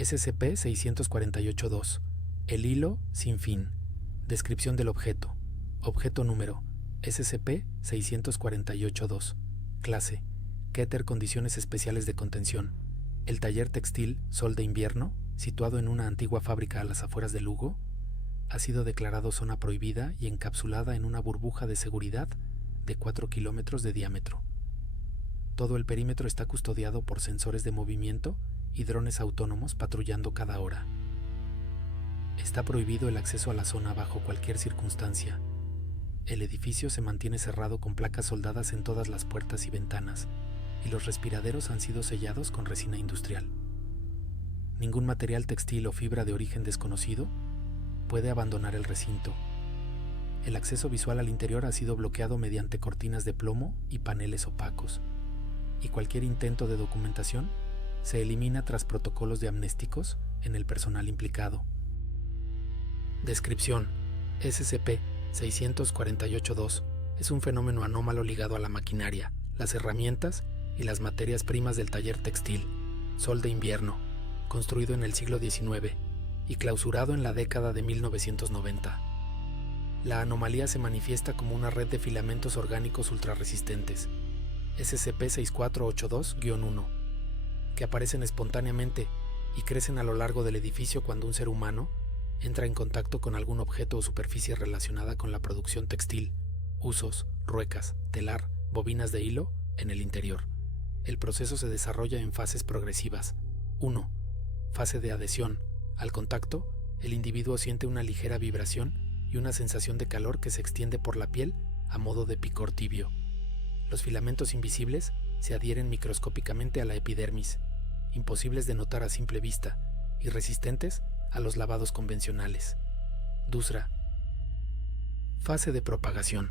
SCP-648-2. El hilo sin fin. Descripción del objeto. Objeto número SCP-648-2. Clase: Keter, condiciones especiales de contención. El taller textil Sol de Invierno, situado en una antigua fábrica a las afueras de Lugo, ha sido declarado zona prohibida y encapsulada en una burbuja de seguridad de 4 kilómetros de diámetro. Todo el perímetro está custodiado por sensores de movimiento y drones autónomos patrullando cada hora. Está prohibido el acceso a la zona bajo cualquier circunstancia. El edificio se mantiene cerrado con placas soldadas en todas las puertas y ventanas, y los respiraderos han sido sellados con resina industrial. Ningún material textil o fibra de origen desconocido puede abandonar el recinto. El acceso visual al interior ha sido bloqueado mediante cortinas de plomo y paneles opacos, y cualquier intento de documentación se elimina tras protocolos diagnósticos en el personal implicado. Descripción: SCP-648-2 es un fenómeno anómalo ligado a la maquinaria, las herramientas y las materias primas del taller textil Sol de Invierno, construido en el siglo XIX y clausurado en la década de 1990. La anomalía se manifiesta como una red de filamentos orgánicos ultrarresistentes, SCP-6482-1, que aparecen espontáneamente y crecen a lo largo del edificio cuando un ser humano entra en contacto con algún objeto o superficie relacionada con la producción textil, usos, ruecas, telar, bobinas de hilo en el interior. El proceso se desarrolla en fases progresivas. 1. Fase de adhesión. Al contacto, el individuo siente una ligera vibración y una sensación de calor que se extiende por la piel a modo de picor tibio. Los filamentos invisibles se adhieren microscópicamente a la epidermis, imposibles de notar a simple vista y resistentes a los lavados convencionales. DUSRA. Fase de propagación.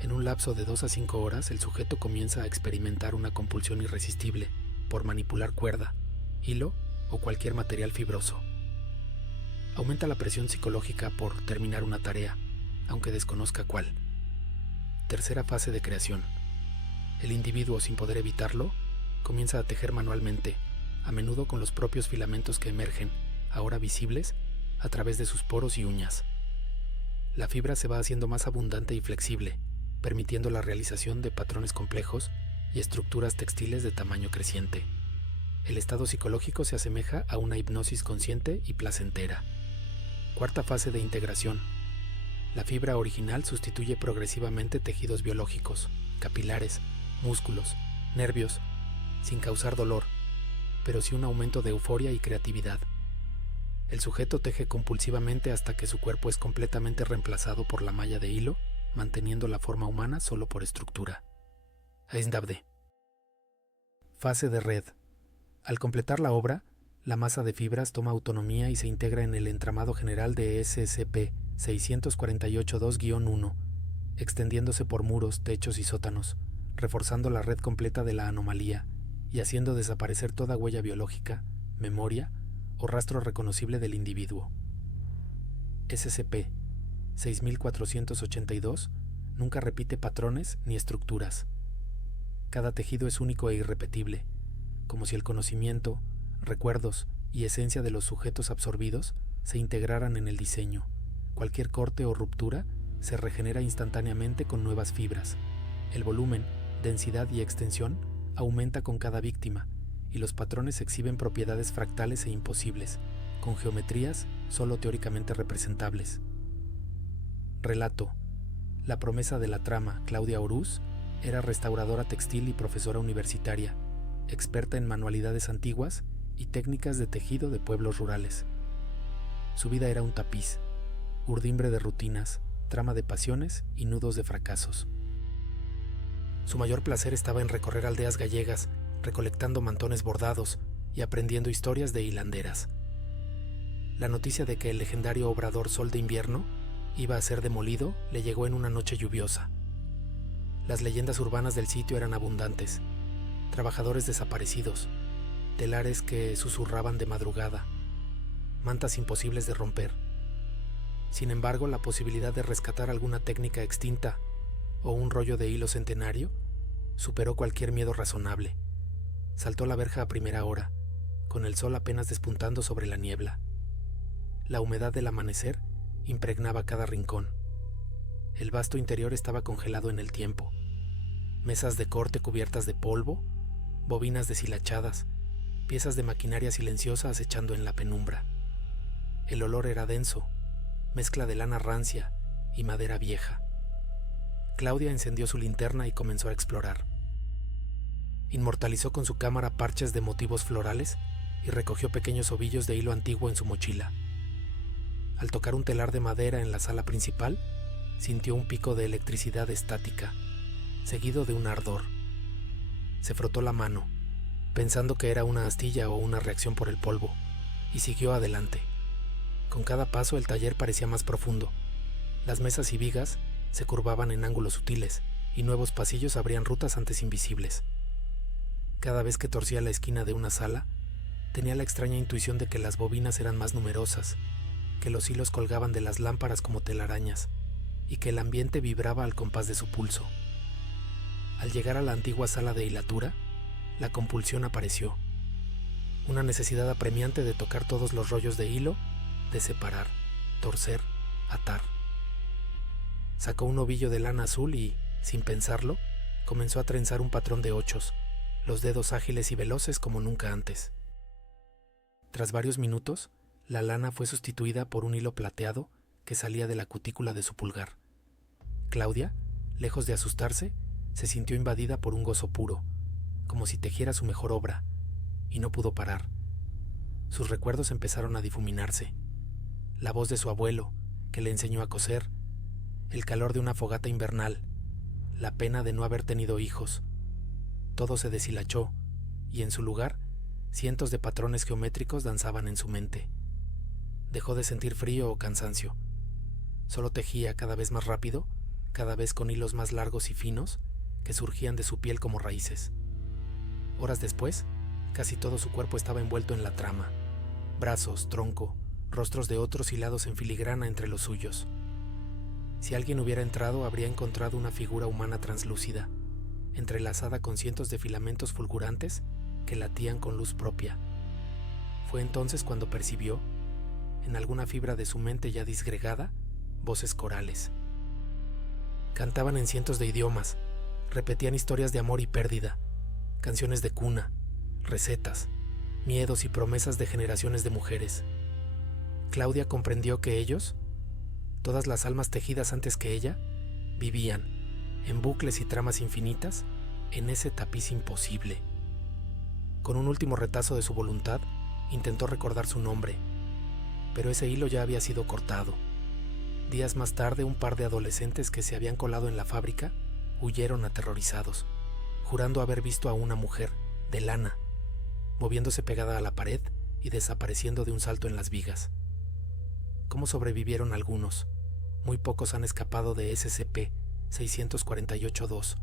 En un lapso de 2 a 5 horas, el sujeto comienza a experimentar una compulsión irresistible por manipular cuerda, hilo o cualquier material fibroso. Aumenta la presión psicológica por terminar una tarea, aunque desconozca cuál. Tercera fase de creación. El individuo, sin poder evitarlo, comienza a tejer manualmente, a menudo con los propios filamentos que emergen, ahora visibles, a través de sus poros y uñas. La fibra se va haciendo más abundante y flexible, permitiendo la realización de patrones complejos y estructuras textiles de tamaño creciente. El estado psicológico se asemeja a una hipnosis consciente y placentera. Cuarta fase de integración. La fibra original sustituye progresivamente tejidos biológicos, capilares, músculos, nervios, sin causar dolor, pero sí un aumento de euforia y creatividad. El sujeto teje compulsivamente hasta que su cuerpo es completamente reemplazado por la malla de hilo, manteniendo la forma humana solo por estructura. Ainsdabde. Fase de red. Al completar la obra, la masa de fibras toma autonomía y se integra en el entramado general de SCP-648-2-1, extendiéndose por muros, techos y sótanos, reforzando la red completa de la anomalía y haciendo desaparecer toda huella biológica, memoria o rastro reconocible del individuo. SCP-6482 nunca repite patrones ni estructuras. Cada tejido es único e irrepetible, como si el conocimiento, recuerdos y esencia de los sujetos absorbidos se integraran en el diseño. Cualquier corte o ruptura se regenera instantáneamente con nuevas fibras. El volumen, densidad y extensión aumenta con cada víctima, y los patrones exhiben propiedades fractales e imposibles, con geometrías solo teóricamente representables. Relato. La promesa de la trama, Claudia Orús, era restauradora textil y profesora universitaria, experta en manualidades antiguas y técnicas de tejido de pueblos rurales. Su vida era un tapiz, urdimbre de rutinas, trama de pasiones y nudos de fracasos. Su mayor placer estaba en recorrer aldeas gallegas, recolectando mantones bordados y aprendiendo historias de hilanderas. La noticia de que el legendario obrador Sol de Invierno iba a ser demolido le llegó en una noche lluviosa. Las leyendas urbanas del sitio eran abundantes: trabajadores desaparecidos, telares que susurraban de madrugada, mantas imposibles de romper. Sin embargo, la posibilidad de rescatar alguna técnica extinta o un rollo de hilo centenario superó cualquier miedo razonable. Saltó la verja a primera hora, con el sol apenas despuntando sobre la niebla. La humedad del amanecer impregnaba cada rincón. El vasto interior estaba congelado en el tiempo. Mesas de corte cubiertas de polvo, bobinas deshilachadas, piezas de maquinaria silenciosa acechando en la penumbra. El olor era denso, mezcla de lana rancia y madera vieja. Claudia encendió su linterna y comenzó a explorar. Inmortalizó con su cámara parches de motivos florales y recogió pequeños ovillos de hilo antiguo en su mochila. Al tocar un telar de madera en la sala principal, sintió un pico de electricidad estática, seguido de un ardor. Se frotó la mano, pensando que era una astilla o una reacción por el polvo, y siguió adelante. Con cada paso el taller parecía más profundo. Las mesas y vigas se curvaban en ángulos sutiles, y nuevos pasillos abrían rutas antes invisibles. Cada vez que torcía la esquina de una sala, tenía la extraña intuición de que las bobinas eran más numerosas, que los hilos colgaban de las lámparas como telarañas, y que el ambiente vibraba al compás de su pulso. Al llegar a la antigua sala de hilatura, la compulsión apareció. Una necesidad apremiante de tocar todos los rollos de hilo, de separar, torcer, atar. Sacó un ovillo de lana azul y, sin pensarlo, comenzó a trenzar un patrón de ochos, los dedos ágiles y veloces como nunca antes. Tras varios minutos, la lana fue sustituida por un hilo plateado que salía de la cutícula de su pulgar. Claudia, lejos de asustarse, se sintió invadida por un gozo puro, como si tejiera su mejor obra, y no pudo parar. Sus recuerdos empezaron a difuminarse. La voz de su abuelo, que le enseñó a coser, el calor de una fogata invernal, la pena de no haber tenido hijos. Todo se deshilachó, y en su lugar, cientos de patrones geométricos danzaban en su mente. Dejó de sentir frío o cansancio. Solo tejía cada vez más rápido, cada vez con hilos más largos y finos que surgían de su piel como raíces. Horas después, casi todo su cuerpo estaba envuelto en la trama. Brazos, tronco, rostros de otros hilados en filigrana entre los suyos. Si alguien hubiera entrado, habría encontrado una figura humana translúcida, entrelazada con cientos de filamentos fulgurantes que latían con luz propia. Fue entonces cuando percibió, en alguna fibra de su mente ya disgregada, voces corales. Cantaban en cientos de idiomas, repetían historias de amor y pérdida, canciones de cuna, recetas, miedos y promesas de generaciones de mujeres. Claudia comprendió que ellos, todas las almas tejidas antes que ella, vivían, en bucles y tramas infinitas, en ese tapiz imposible. Con un último retazo de su voluntad, intentó recordar su nombre, pero ese hilo ya había sido cortado. Días más tarde, un par de adolescentes que se habían colado en la fábrica huyeron aterrorizados, jurando haber visto a una mujer, de lana, moviéndose pegada a la pared y desapareciendo de un salto en las vigas. ¿Cómo sobrevivieron algunos? Muy pocos han escapado de SCP-648-2.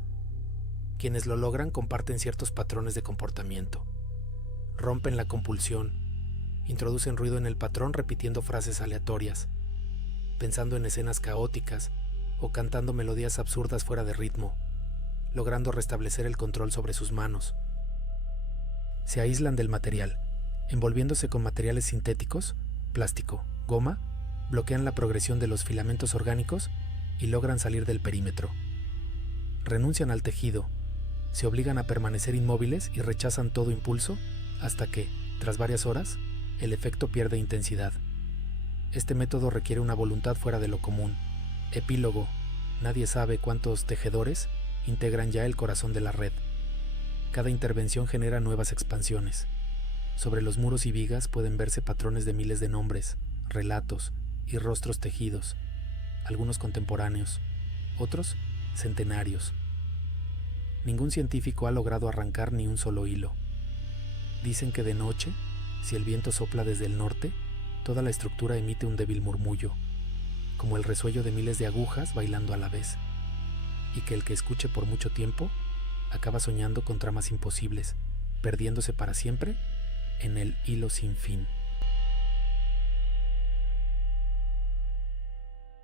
Quienes lo logran comparten ciertos patrones de comportamiento. Rompen la compulsión, introducen ruido en el patrón repitiendo frases aleatorias, pensando en escenas caóticas o cantando melodías absurdas fuera de ritmo, logrando restablecer el control sobre sus manos. Se aíslan del material, envolviéndose con materiales sintéticos, plástico, goma, bloquean la progresión de los filamentos orgánicos y logran salir del perímetro. Renuncian al tejido, se obligan a permanecer inmóviles y rechazan todo impulso hasta que, tras varias horas, el efecto pierde intensidad. Este método requiere una voluntad fuera de lo común. Epílogo: nadie sabe cuántos tejedores integran ya el corazón de la red. Cada intervención genera nuevas expansiones. Sobre los muros y vigas pueden verse patrones de miles de nombres, relatos y rostros tejidos, algunos contemporáneos, otros centenarios. Ningún científico ha logrado arrancar ni un solo hilo. Dicen que de noche, si el viento sopla desde el norte, toda la estructura emite un débil murmullo, como el resuello de miles de agujas bailando a la vez, y que el que escuche por mucho tiempo acaba soñando con tramas imposibles, perdiéndose para siempre en el hilo sin fin.